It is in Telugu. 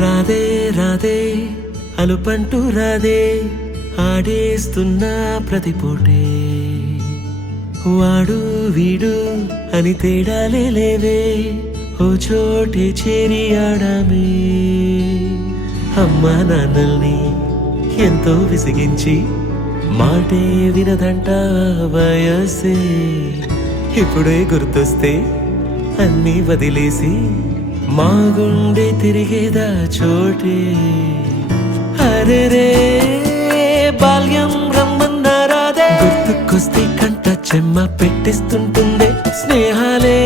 రాధే రాధే అలుపంటూ రాధే ఆడేస్తున్నా ప్రతిపూటే వాడు వీడు అని తేడాలే లేవే ఓ చోటే చేరి ఆడామే అమ్మా నాన్నల్ని ఎంతో విసిగించి మాటే వినదంట వయసే ఇప్పుడే గుర్తొస్తే అన్నీ వదిలేసి మా గుండె తిరిగేదా చోటే అరే రే బాల్యం రమ్మన్నారాదే గుర్తుకొస్తే కంట చెమ్మ పెట్టిస్తుంటుందే స్నేహాలే